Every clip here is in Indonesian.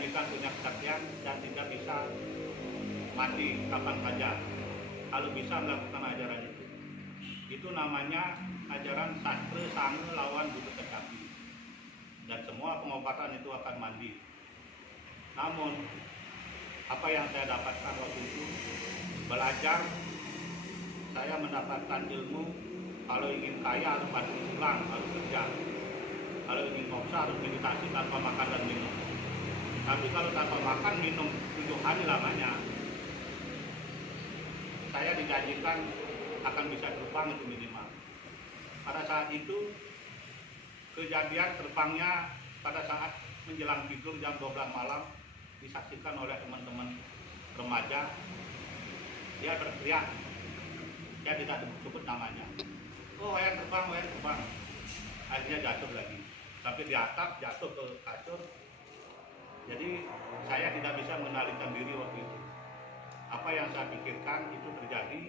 menjanjikan punya kesaktian dan tidak bisa mati kapan saja kalau bisa melakukan ajaran itu. Itu namanya ajaran sastra sange lawan butuh kecapi, dan semua pengobatan itu akan mandi. Namun apa yang saya dapatkan waktu itu, belajar, saya mendapatkan ilmu kalau ingin kaya harus banting tulang, harus kerja. Kalau ingin moksa harus meditasi tanpa makan dan minum. Tapi kalau tanpa makan minum 7 hari lamanya, saya dijanjikan akan bisa terbang itu minimal. Pada saat itu kejadian terbangnya pada saat menjelang tidur jam 12 malam disaksikan oleh teman-teman remaja. Dia berteriak, dia tidak disebut namanya. Oh, wayang terbang, wayang terbang. Akhirnya jatuh lagi. Sampai di atap, jatuh ke kasur. Jadi saya tidak bisa mengendalikan diri waktu itu. Apa yang saya pikirkan itu terjadi,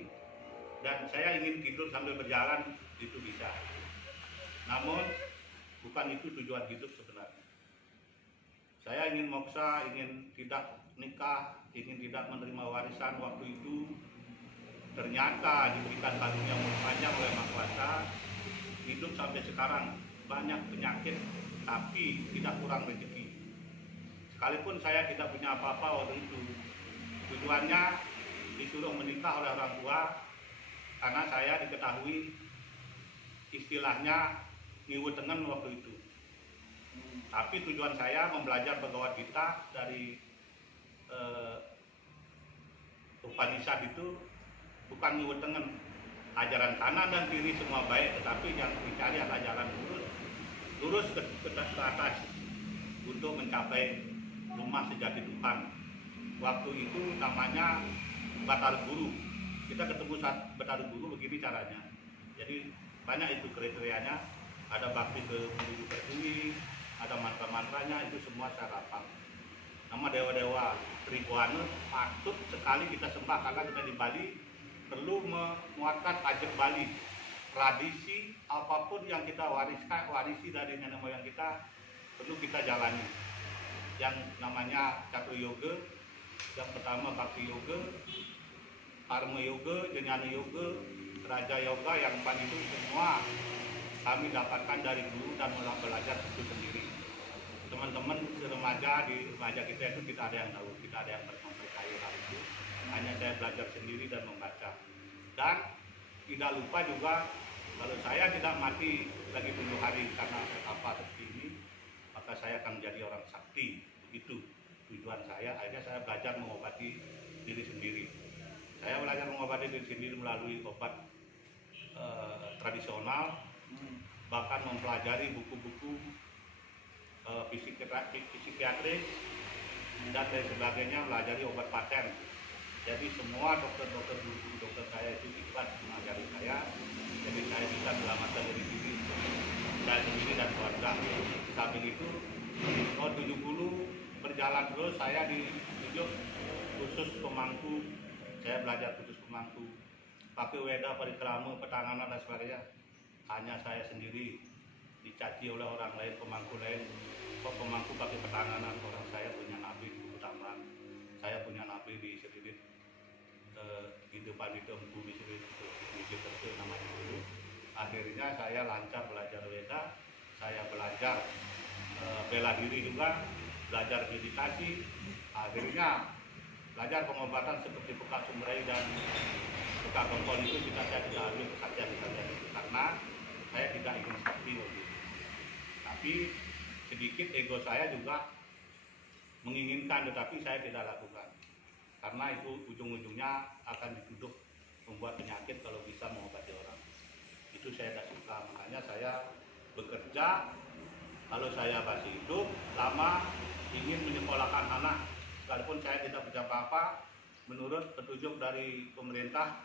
dan saya ingin tidur sambil berjalan, itu bisa. Namun bukan itu tujuan hidup sebenarnya. Saya ingin moksa, ingin tidak nikah, ingin tidak menerima warisan waktu itu. Ternyata diberikan karunia umur panjang oleh Maha Kuasa, hidup sampai sekarang, banyak penyakit tapi tidak kurang rezeki. Sekalipun saya tidak punya apa-apa waktu itu, tujuannya disuruh menikah oleh orang tua karena saya diketahui istilahnya ngiwutengen waktu itu. Tapi tujuan saya membelajar Bhagavad Gita dari Upanishad itu bukan ngiwutengen. Ajaran kanan dan kiri semua baik, tetapi yang dicari adalah jalan lurus ke atas untuk mencapai rumah sejati Tuhan. Waktu itu namanya Batara Guru. Kita ketemu saat Batara Guru begini caranya. Jadi banyak itu kriterianya. Ada bakti ke Guru Pertiwi, ada mantra-mantranya, itu semua saya rapal. Nama dewa-dewa Triguana patut sekali kita sembah karena kita di Bali perlu menguatkan pajak Bali. Tradisi apapun yang kita warisi dari nenek moyang kita perlu kita jalani. Yang namanya Catur Yoga, yang pertama Bakti Yoga, Karma Yoga, Jnana Yoga, Raja Yoga, yang empat itu semua kami dapatkan dari guru dan belajar itu sendiri. Teman-teman remaja di remaja kita itu kita ada yang tahu, kita ada yang mempercayai hal itu. Hanya saya belajar sendiri dan membaca. Dan tidak lupa juga, kalau saya tidak mati lagi 7 hari karena apa seperti ini, maka saya akan menjadi orang sakti. Begitu tujuan saya. Akhirnya saya belajar mengobati diri sendiri. Saya belajar mengobati diri sendiri melalui obat tradisional, bahkan mempelajari buku-buku psikiatris dan lain sebagainya, melajari obat paten. Jadi semua dokter-dokter, guru-guru dokter saya itu ikhlas mengajari saya, jadi saya bisa selamatkan diri sendiri, saya sendiri dan keluarga. Samping itu tahun 70 berjalan terus, saya ditunjuk khusus pemangku. Saya belajar khusus pemangku, pakai weda, parikrama, petanganan dan sebagainya. Hanya saya sendiri dicaci oleh orang lain, pemangku lain. Kok pemangku pakai petanganan, orang saya punya nabi di buku tambahan, saya punya nabi di Selilit, di depan di Dempu di Selilit itu namanya dulu. Akhirnya saya lancar belajar weda, saya belajar bela diri juga, belajar meditasi. Akhirnya belajar pengobatan seperti bekas sumrai dan bekas gempol itu jika saya tidak ambil kesaktian-kesaktian itu karena saya tidak ingin sakti waktu itu. Tapi sedikit ego saya juga menginginkan, tetapi saya tidak lakukan karena itu ujung-ujungnya akan dituduh membuat penyakit kalau bisa mengobati orang. Itu saya tidak suka, makanya saya bekerja kalau saya masih hidup sama ingin menyekolahkan anak, sekalipun saya tidak punya apa-apa. Menurut petunjuk dari pemerintah,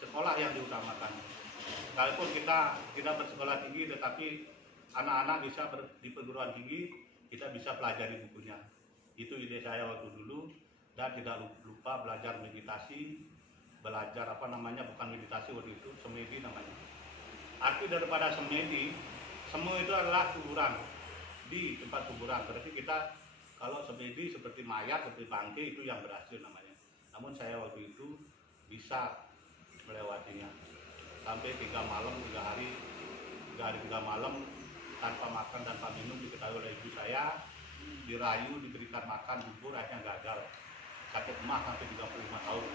sekolah yang diutamakan. Sekalipun kita tidak bersekolah tinggi, tetapi anak-anak bisa di perguruan tinggi, kita bisa pelajari bukunya. Itu ide saya waktu dulu. Dan tidak lupa belajar meditasi, belajar apa namanya, bukan meditasi waktu itu, semedi namanya. Arti daripada semedi, semua itu adalah kuburan, di tempat kuburan. Berarti kita Kalau semedi seperti mayat, seperti bangke itu yang berhasil namanya. Namun saya waktu itu bisa melewatinya sampai 3 malam, 3 malam tanpa makan, tanpa minum, diketahui oleh ibu saya, dirayu, diberikan makan bubur, akhirnya gagal. Sakit emah sampai 35 tahun.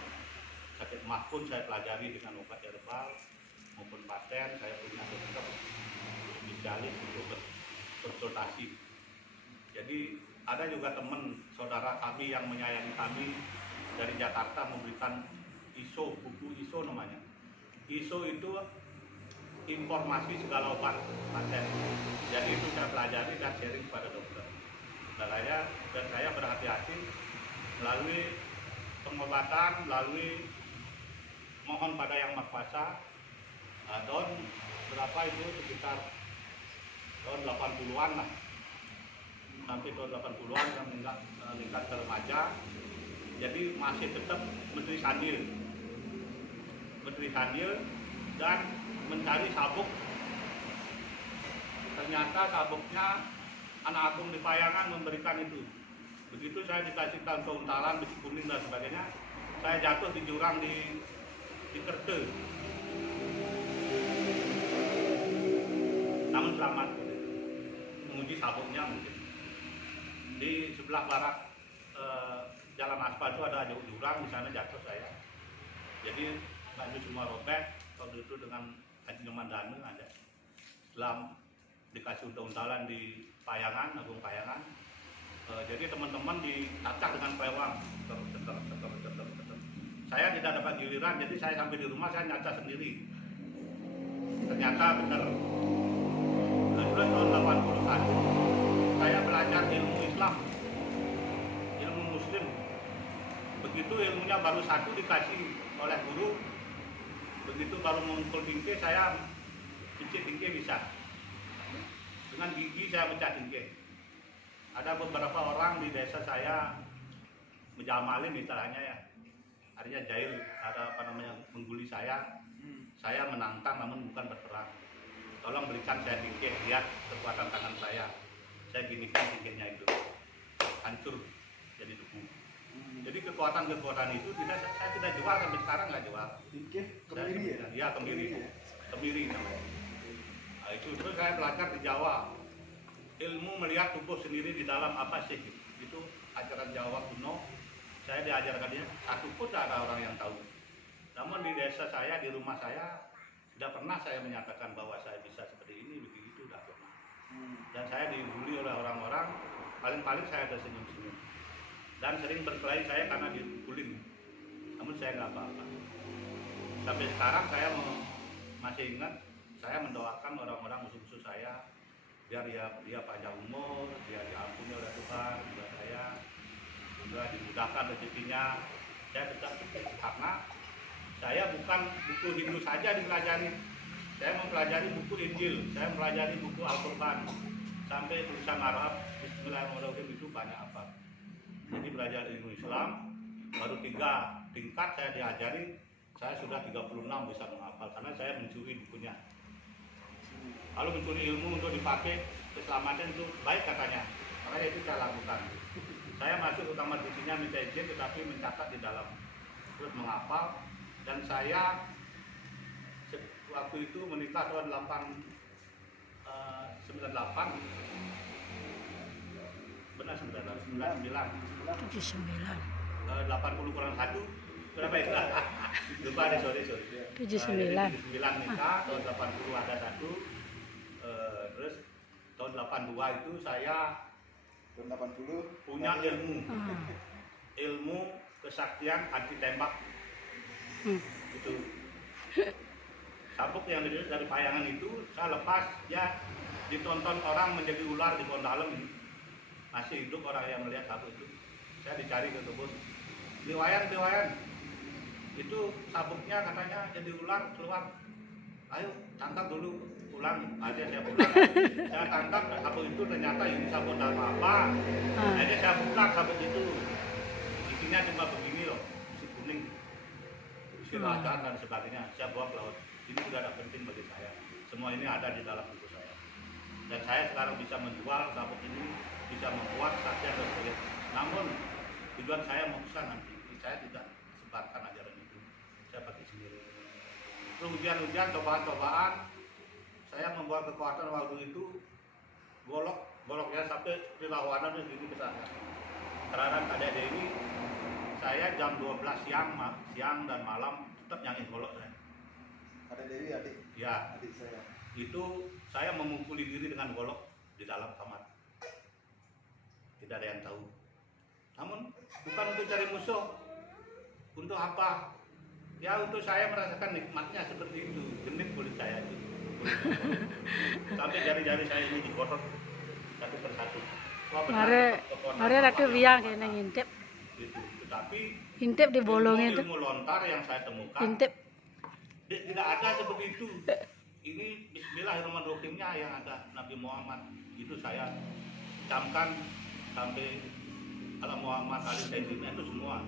Sakit emah pun saya pelajari dengan obat herbal maupun paten. Saya punya dokter spesialis untuk konsultasi. Jadi ada juga teman saudara kami yang menyayangi kami dari Jakarta memberikan ISO, buku ISO namanya. ISO itu informasi segala obat paten. Jadi itu saya pelajari dan sharing kepada dokter. Dan saya berhati-hati melalui pengobatan, melalui mohon pada Yang Maha Kuasa. Tahun berapa itu, sekitar tahun 80-an lah, sampai tahun 80-an yang meningkat ke remaja. Jadi masih tetap menteri sandil dan mencari sabuk. Ternyata sabuknya anak agung di Payangan memberikan itu. Begitu saya dikasihkan keuntalan, besi kuning dan sebagainya, saya jatuh di jurang di Kerte. Namun selamat, menguji sabuknya mungkin. Di sebelah barat jalan aspal itu ada jurang, di sana jatuh saya. Jadi baju semua robek. Waktu itu dengan Haji Nyoman Danu ada. Setelah dikasih untalan di Payangan, Agung Payangan. Jadi teman-teman dicacak dengan pelewang. Saya tidak dapat giliran, jadi saya sampai di rumah saya nyacak sendiri. Ternyata benar. Lalu tahun 81 saya belajar ilmu Islam, ilmu Muslim. Begitu ilmunya baru satu dikasih oleh guru, begitu baru memukul tingkih, saya pecah tingkih bisa. Dengan gigi saya pecah tingkih. Ada beberapa orang di desa saya menjamalin istilahnya ya, artinya jahil, ada mengguli saya. Saya menantang namun bukan berperang. Tolong berikan saya tingkih, lihat kekuatan tangan saya. Saya ginikan tingkihnya itu, hancur jadi debu. Jadi kekuatan itu saya tidak jual, sampai sekarang nggak jual. Tingkih kemiri ya? Iya, kemiri namanya. Nah, itu terus saya belajar di Jawa. Ilmu melihat tubuh sendiri di dalam apa sih? Itu ajaran Jawa kuno. Saya diajarkannya, satu pun tidak ada orang yang tahu. Namun di desa saya, di rumah saya, tidak pernah saya menyatakan bahwa saya bisa seperti ini, begitu, tidak pernah. Dan saya dibully oleh orang-orang, paling-paling saya ada senyum-senyum. Dan sering berkelahi saya karena dibully. Namun saya nggak apa-apa. Sampai sekarang saya masih ingat, saya mendoakan orang-orang musuh-musuh saya, biar dia panjang umur, dia diampuni oleh Tuhan, juga saya juga dimudahkan rezekinya. Saya tetap seperti, karena saya bukan buku Hindu saja dipelajari, saya mempelajari buku Injil, saya mempelajari buku Al-Quran, sampai tulisan Arab, Bismillahirrahmanirrahim, itu banyak apa. Jadi belajar ilmu Islam, baru 3 tingkat saya diajari, saya sudah 36 bisa menghafal, karena saya mencuri bukunya. Kalau mencuri ilmu untuk dipakai keselamatan itu baik katanya, makanya itu saya lakukan. Saya masuk ke kamar sucinya minta izin, tetapi mencatat di dalam, terus menghafal. Dan saya waktu itu menikah tahun 98, benar 99, 80 kurang 1, berapa itu? Lupa deh, sorry. 79. 79 nikah, tahun 80 ada 1, terus tahun 82 itu saya Tahun 80 punya ilmu kesaktian anti tembak. Itu sabuk yang dari Payangan itu saya lepas, ya ditonton orang menjadi ular di pohon dalem. Masih hidup orang yang melihat sabuk itu. Saya dicari ke kebun, Liwayan, itu sabuknya katanya jadi ular keluar, ayo tangkap dulu, pulang aja. Saya pulang, saya tangkap sabuk itu, ternyata ini sabuk dharma apa. Akhirnya saya buka sabuk itu, isinya cuma begini loh, isi kuning, isi radar dan sebagainya. Saya bawa ke laut. Ini sudah ada penting bagi saya. Semua ini ada di dalam buku saya. Dan saya sekarang bisa menjual sabuk ini bisa membuat satya dokter. Namun tujuan saya mau pesan nanti, saya tidak sebarkan ajaran itu, saya pakai sendiri. Terus ujian-ujian, cobaan-cobaan, saya membuat kekuatan waktu itu goloknya sampai dilawanan gini ke sana. Terhadap Kak Dewi, saya jam 12 siang dan malam tetap nyanyi golok saya. Ada Dewi adik. Ya, Adik saya. itu saya memukuli diri dengan golok di dalam kamar. Tidak ada yang tahu. Namun bukan untuk cari musuh. Untuk apa? Ya untuk saya merasakan nikmatnya seperti itu. Genit kulit saya itu. Sampai jari-jari saya ini digorok satu persatu. Wah, Mare ratu biang kene ngintip. Gitu. Tetapi Intip di bolongnya itu. ilmu lontar yang saya temukan Intip. tidak ada seperti itu. Ini Bismillahirrahmanirrahimnya yang ada Nabi Muhammad. Itu saya camkan sampai ala Muhammad Ali Sayyidina itu semua.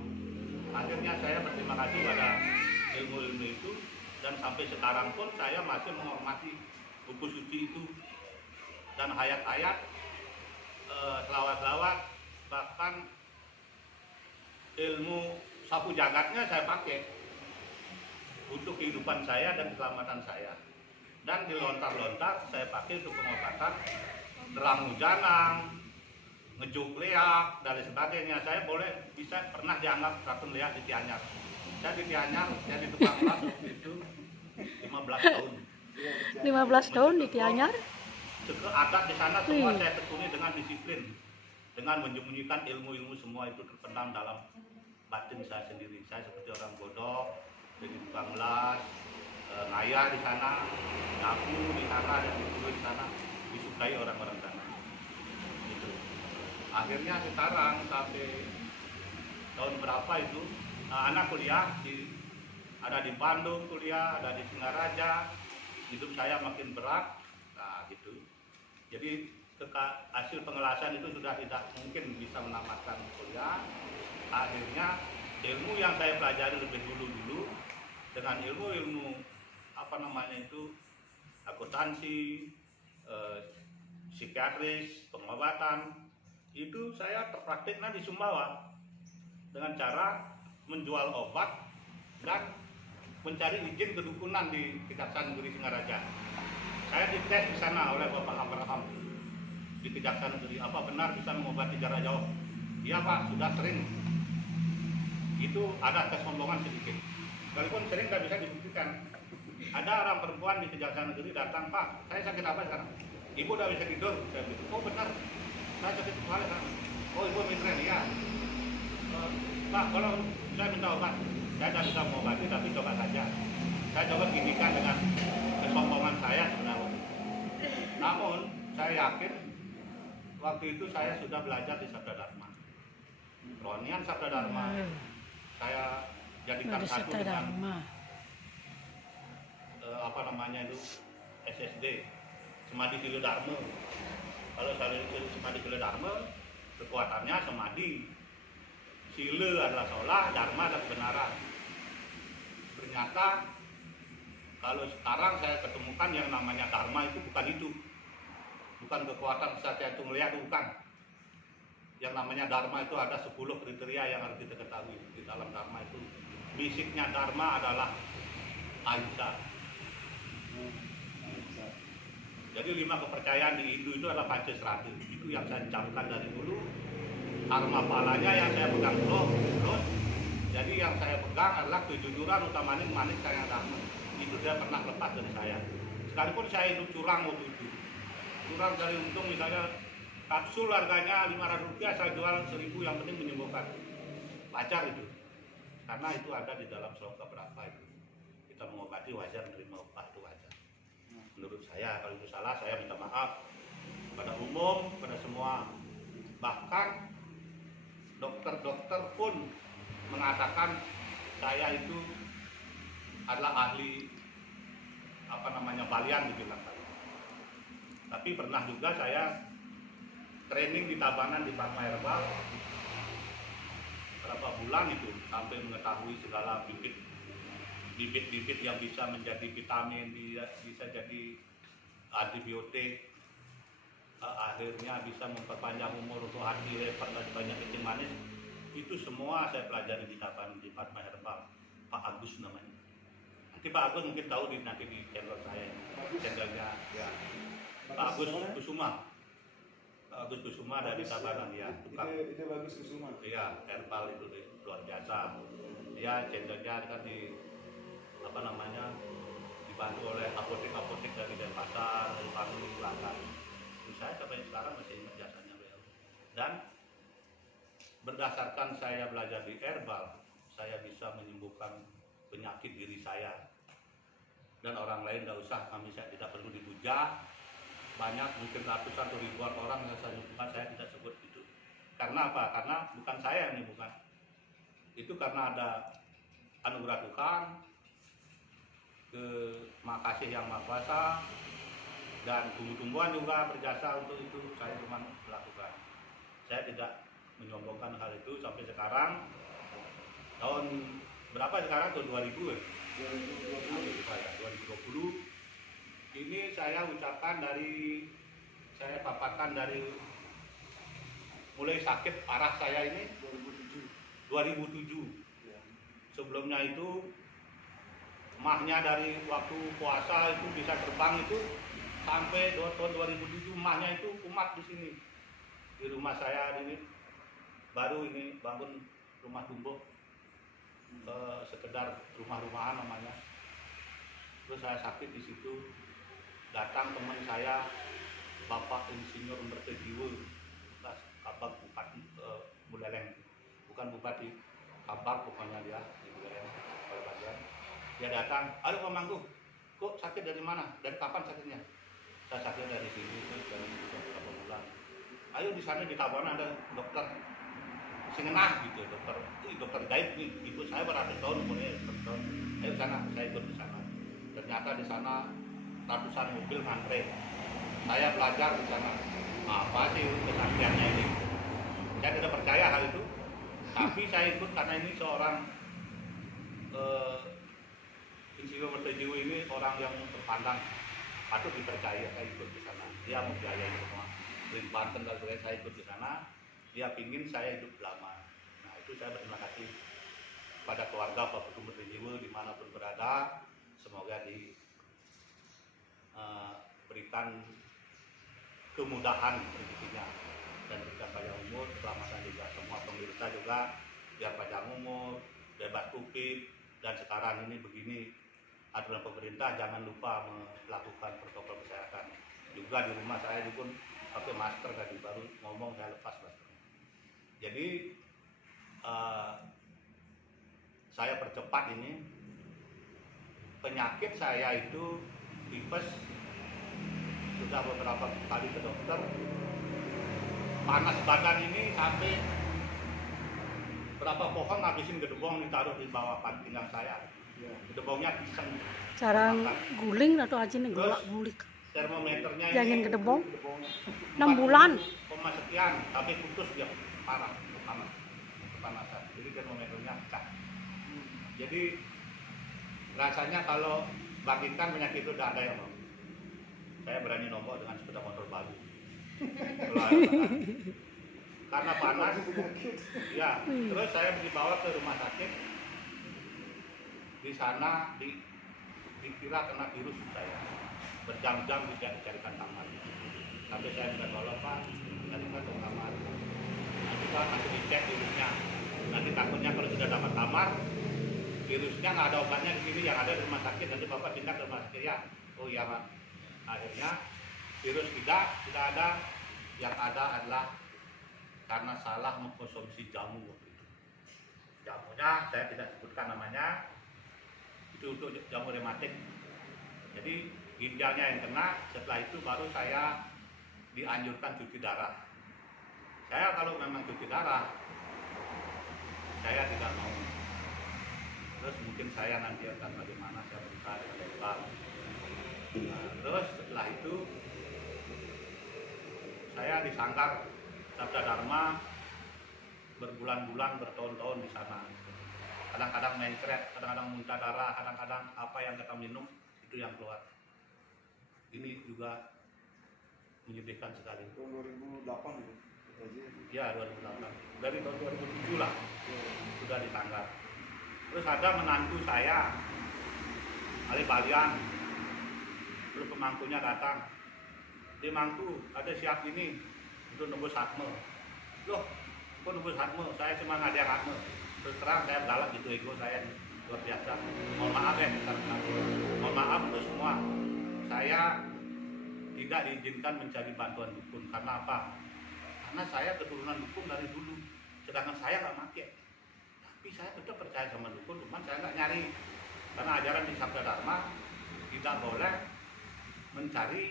Akhirnya saya berterima kasih pada ilmu-ilmu itu, dan sampai sekarang pun saya masih menghormati buku suci itu dan ayat-ayat, selawat-selawat, bahkan ilmu sapu jagatnya saya pakai untuk kehidupan saya dan keselamatan saya. Dan di lontar-lontar saya pakai untuk pengobatan derang janang, ngejuk leak, dan sebagainya. Saya pernah dianggap racun leak di Tianyar. Saya di Tianyar, saya di tukang las itu 15 tahun. 15 tahun di Tianyar. Adat di sana semua saya tekuni dengan disiplin, dengan menyembunyikan ilmu-ilmu semua itu terpendam dalam batin saya sendiri. Saya seperti orang bodoh, jadi tukang las, ngayah di sana, nyapu di sana, dan di sana disukai orang-orang sana. Gitu. Akhirnya sekarang sampai tahun berapa itu, anak kuliah ada di Bandung kuliah, ada di Singaraja, hidup saya makin berat, nah gitu. Jadi hasil pengelasan itu sudah tidak mungkin bisa menamatkan kuliah. Akhirnya ilmu yang saya pelajari lebih dulu dengan ilmu akuntansi, psikiatris, pengobatan, itu saya terpraktiknya di Sumbawa dengan cara menjual obat dan mencari izin kedukunan di Kejaksaan Negeri Singaraja. Saya dites di sana oleh Bapak Abraham di Kejaksaan Negeri, apa benar bisa mengobati jarak jauh? Iya Pak, sudah sering. Itu ada kesombongan sedikit. Walaupun sering tidak bisa dibuktikan. Ada orang perempuan di Kejaksaan Negeri datang, Pak, saya sakit apa sekarang? Ibu udah bisa tidur. Saya bilang, oh benar, saya sakit kepala sekarang. Oh ibu migrain, iya. Pak, kalau saya minta obat, saya tidak bisa mengobati, tapi coba saja. Saya coba ginikan dengan kesombongan saya sebenarnya. Namun saya yakin waktu itu saya sudah belajar di Sabda Dharma. Rohanian Sabda Dharma saya jadikan satu dengan SSD, Samadhi Sila Dharma. Kalau Samadhi Sila Dharma kekuatannya samadhi, sila adalah sholah, dharma adalah kebenaran. Ternyata kalau sekarang saya ketemukan yang namanya dharma itu bukan kekuatan saya itu melihat, bukan. Yang namanya dharma itu ada 10 kriteria yang harus kita ketahui di dalam dharma itu. Basicnya dharma adalah ahimsa. Jadi 5 kepercayaan di Hindu itu adalah Pancasila. Itu yang saya camkan dari dulu. Karma palanya yang saya pegang terus. Jadi yang saya pegang adalah kejujuran, utamaning, manik, sayang, dharma. Itu dia pernah lepas dari saya. Sekalipun saya itu curang waktu itu. Curang dari untung misalnya kapsul harganya Rp500, saya jual 1.000, yang penting menyembuhkan. Wajar itu. Karena itu ada di dalam sloka berapa itu. Kita mengobati wajar, menerima upah itu wajar. Menurut saya, kalau itu salah saya minta maaf pada umum, pada semua. Bahkan dokter-dokter pun mengatakan saya itu adalah ahli balian dibilang. Tapi pernah juga saya training di Tabanan di Pharma Herbal berapa bulan itu sampai mengetahui segala bibit-bibit yang bisa menjadi vitamin, bisa jadi antibiotik. akhirnya bisa memperpanjang umur untuk hati lebar dan banyak kencing manis, itu semua saya pelajari di Departemen Herbal. Pak Agus namanya. Nanti Pak Agus mungkin tahu nanti di channel saya, channelnya ya. Pak Agus Kusuma. Pak Agus Kusuma dari Tabanan ya. Itu bagus Kusuma. Iya, herbal itu luar biasa. Ya channelnya kan di apa namanya, dibantu oleh apotek-apotek dari Denpasar, dari Parung, Selatan. Saya sampai sekarang masih ingat jasanya beliau. Dan berdasarkan saya belajar di herbal, saya bisa menyembuhkan penyakit diri saya dan orang lain. Tidak usah saya tidak perlu dipuja. Banyak mungkin ratusan atau ribuan orang yang saya nyembuhkan, saya tidak sebut itu. Karena apa? Karena bukan saya yang menyembuhkan. Itu karena ada anugerah Tuhan, ke Makasih Yang Maha Kuasa, dan tumbuh-tumbuhan juga berjasa untuk itu. Saya cuma melakukan. Saya tidak menyombongkan hal itu sampai sekarang. Tahun berapa sekarang? Tahun 2000 ya? 2020. Ini saya ucapkan saya paparkan dari mulai sakit parah saya ini 2007. Sebelumnya itu mahnya dari waktu puasa itu bisa terbang itu sampai tahun 2007 mahnya itu kumat di sini. Di rumah saya ini baru ini bangun rumah tumbuh, sekedar rumah-rumahan namanya. Terus saya sakit di situ. Datang teman saya, Bapak Insinyur Mertejiwo, Kabag Bupati Buleleng, bukan Bupati, Kabag pokoknya dia di Buleleng, Kepala Bagian. Dia datang, halo Pak Mangku, kok sakit dari mana? Dari kapan sakitnya? Saya sakit dari sini, dari beberapa bulan. Ayo di sana di Tabanan ada dokter Singenah gitu, dokter gaib nih, ibu saya beratus tahun umurnya, 100 tahun. Ayo sana, saya ikut di sana. Ternyata di sana ratusan mobil ngantre. Saya belajar di sana. Apa sih kesaktiannya ini? Saya tidak percaya hal itu, tapi saya ikut karena ini seorang Insinyur Mertejiwo ini orang yang terpandang, patut dipercaya. Saya ikut di sana. Dia membiayai semua. Limpahan dan saya ikut di sana. Dia pingin saya hidup lama. Nah itu saya berterima kasih pada keluarga Pak Putu Mertejiwo dimanapun berada. Semoga berikan kemudahan rezekinya dan berikan panjang umur, keselamatan juga. Semua pemirsa juga biar panjang umur, bebas COVID. Dan sekarang ini begini aturan pemerintah, jangan lupa melakukan protokol kesehatan. Juga di rumah saya pun pakai masker, tadi baru ngomong saya lepas maskernya. Jadi saya percepat ini. Penyakit saya itu tipes, sudah beberapa kali ke dokter. Panas badan ini sampai berapa pohon ngabisin gedebong ditaruh di bawah pinggang saya. Gedebongnya pisang. Cara guling atau aja nih golak gulik. Termometernya Jangan ini gedebong. 6 bulan. Koma sekian, tapi putus dia parah, kepanasan. Jadi termometernya pecah. Jadi rasanya kalau bangkitkan penyakit itu tidak ada yang mau. Saya berani nombok dengan sepeda motor baru. Karena panas, ya. Terus saya dibawa ke rumah sakit. Di sana dikira kena virus saya. Berjam-jam tidak dicarikan kamar. Sampai saya minta tolong Pak, carikan ke kamar. Nanti Pak masih dicek virusnya. Nanti takutnya kalau sudah dapat kamar, virusnya nggak ada obatnya di sini, yang ada di rumah sakit. Nanti Bapak pindah ke rumah sakit ya. Oh iya Pak. Akhirnya virus tidak ada. Yang ada adalah karena salah mengkonsumsi jamu waktu itu. Jamunya saya tidak sebutkan namanya. Itu untuk jamu rematik. Jadi ginjalnya yang kena. Setelah itu baru saya dianjurkan cuci darah. Saya kalau memang cuci darah, saya tidak mau. Terus mungkin saya nanti akan bagaimana, saya berusaha dengan dokter. Nah, terus setelah itu saya disangkar Sabda Dharma berbulan-bulan, bertahun-tahun di sana. Kadang-kadang mencret, kadang-kadang muntah darah, kadang-kadang apa yang kita minum itu yang keluar. Ini juga menyedihkan sekali. Tahun 2008 itu. Jadi Ya 2008, dari tahun 2007 lah sudah ditangkap. Terus ada menantu saya, Ali Balian, lalu pemangkunya datang. Dia mangku, ada siap ini untuk nebus hakme. Loh, kok nebus hakme? Saya cuma ngajak hakme. Terus terang saya galak gitu, ego saya luar biasa. Mohon maaf ya, mohon maaf untuk semua. Saya tidak diizinkan mencari bantuan dukun. Karena apa? Karena saya keturunan dukun dari dulu. Sedangkan saya nggak pakai. Tapi saya tetap percaya sama dukun, cuman saya nggak nyari. Karena ajaran di Sabda Dharma tidak boleh mencari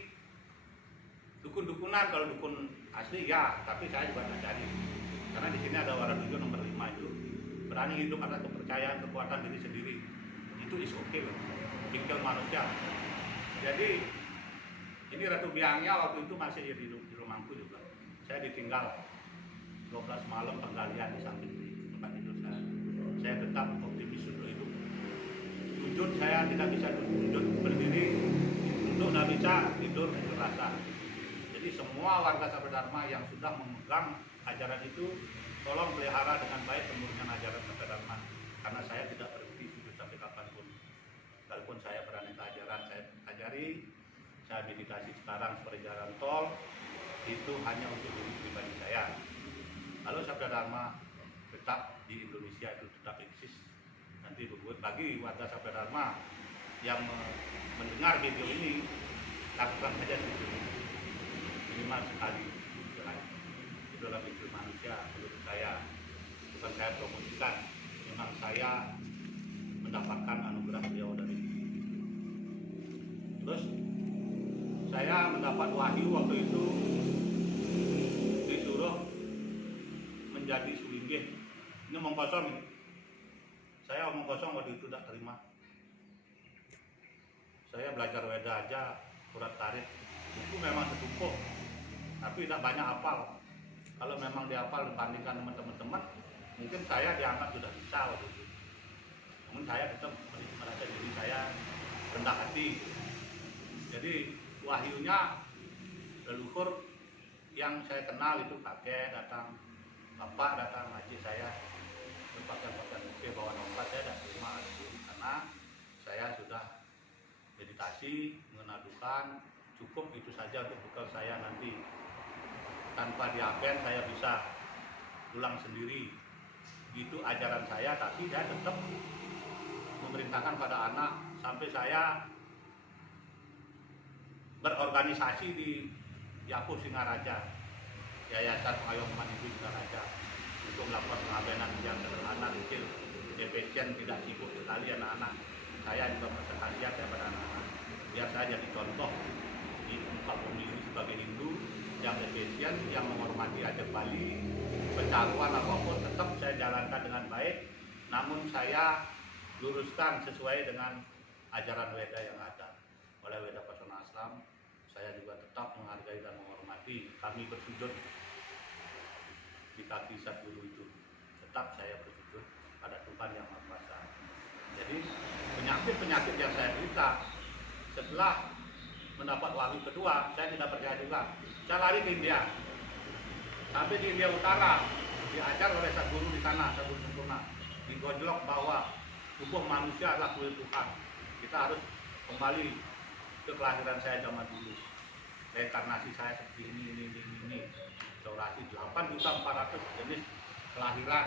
dukun-dukunan. Kalau dukun asli ya, tapi saya juga nggak cari. Karena di sini ada Waradujo nomor 5 itu berani hidup atas kepercayaan kekuatan diri sendiri. Itu is okay loh, bingkel manusia. Jadi ini Ratu Biangnya waktu itu masih di rumahku juga. Saya ditinggal 12 malam penggalian di samping tempat tidur saya. Saya tetap optimis untuk hidup. Sujud saya tidak bisa sujud berdiri, untuk tidak bisa tidur rasa. Jadi semua warga Sabda Dharma yang sudah memegang ajaran itu, tolong pelihara dengan baik kemurnian ajaran Sabda Dharma. Karena saya tidak berhenti sujud sampai kapanpun. Walaupun saya beraneka ajaran, saya ajari, saya meditasi sekarang seperti jalan tol, itu hanya untuk diri pribadi saya. Lalu Sabda Dharma tetap di Indonesia itu tetap eksis. Nanti bagi warga Sabda Dharma yang mendengar video ini, lakukan saja video ini minimal sekali sehari. Itu adalah video manusia menurut saya, bukan saya promosikan. Memang saya mendapatkan anugerah beliau dari. Terus saya mendapat wahyu waktu itu disuruh menjadi sulinggih. Ini omong kosong ini. Saya omong kosong waktu itu tidak terima. Saya belajar Weda aja, surat tarik, buku memang setumpuk, tapi tidak banyak hafal. Kalau memang dihafal dibandingkan dengan teman-teman, mungkin saya dianggap sudah bisa waktu itu. Namun saya tetap merasa diri saya rendah hati. Jadi wahyunya leluhur yang saya kenal itu kakek datang, bapak datang ngaji saya, pakaian oke bawa nomor saya dan terima karena saya sudah meditasi mengadukan, cukup itu saja untuk bekal saya nanti. Tanpa diapen saya bisa pulang sendiri. Itu ajaran saya, tapi saya tetap memerintahkan pada anak sampai saya berorganisasi di Yapu Singaraja, Yayasan Pengayoman Ibu Singaraja, untuk melakukan pengabenan yang sederhana kecil, efisien, tidak sibuk sekali anak-anak. Saya juga bersekalian kepada anak-anak, biar saya jadi contoh di muka bumi ini sebagai Hindu yang efisien, yang menghormati adat Bali, pencaruan apapun tetap saya jalankan dengan baik, namun saya luruskan sesuai dengan ajaran Weda yang ada. Oleh Weda Pesona Aslam, saya juga tetap menghargai dan menghormati. Kami bersujud di kaki Sadguru itu, tetap saya bersujud pada Tuhan Yang Maha Kuasa. Jadi penyakit-penyakit yang saya derita setelah mendapat wahyu kedua, saya tidak percaya juga. Saya lari ke India, sampai di India Utara, diajar oleh Sadguru di sana, Sadguru Sempurna, digojlok bahwa tubuh manusia adalah kuil Tuhan. Kita harus kembali ke kelahiran saya zaman dulu. Reinkarnasi saya seperti ini. Saurasi 8.400 jenis kelahiran.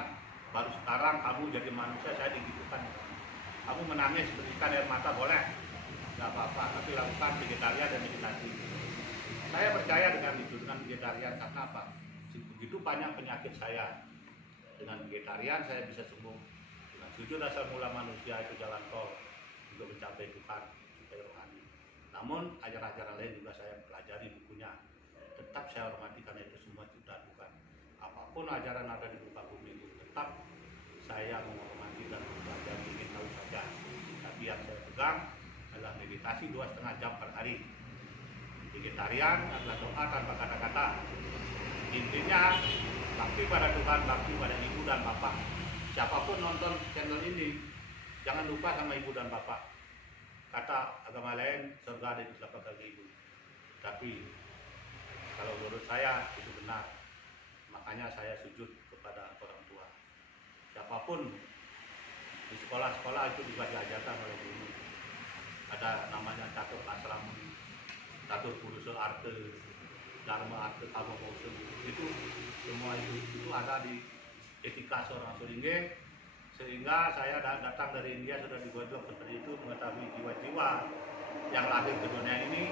Baru sekarang kamu jadi manusia, saya digitukan. Kamu menangis, berikan air mata boleh, nggak apa-apa, tapi lakukan vegetarian dan meditasi. Saya percaya dengan itu, dengan vegetarian, karena apa? Begitu banyak penyakit saya. Dengan vegetarian saya bisa sembuh. Dengan sujud asal mula manusia itu jalan tol untuk mencapai Tuhan, supaya rohani. Namun ajaran-ajaran lain juga saya pelajari bukunya. Tetap saya hormati karena itu semua tidak bukan. Apapun ajaran ada di muka bumi itu tetap saya menghormati dan mempelajari, ingin tahu saja. Tapi yang saya pegang adalah meditasi 2,5 jam per hari. Vegetarian adalah doa tanpa kata-kata. Intinya bakti pada Tuhan, bakti pada ibu dan bapak. Siapapun nonton channel ini, jangan lupa sama ibu dan bapak. Kata agama lain, surga ada di telapak kaki ibu. Tapi Kalau menurut saya itu benar, makanya saya sujud kepada orang tua. Siapapun di sekolah-sekolah itu juga diajarkan oleh guru. Ada namanya catur asram, catur purusa arte, dharma arte, kama bausa. Itu semua itu ada di etika seorang Suringge, sehingga saya datang dari India sudah digojok seperti itu, mengetahui jiwa-jiwa yang lahir ke dunia ini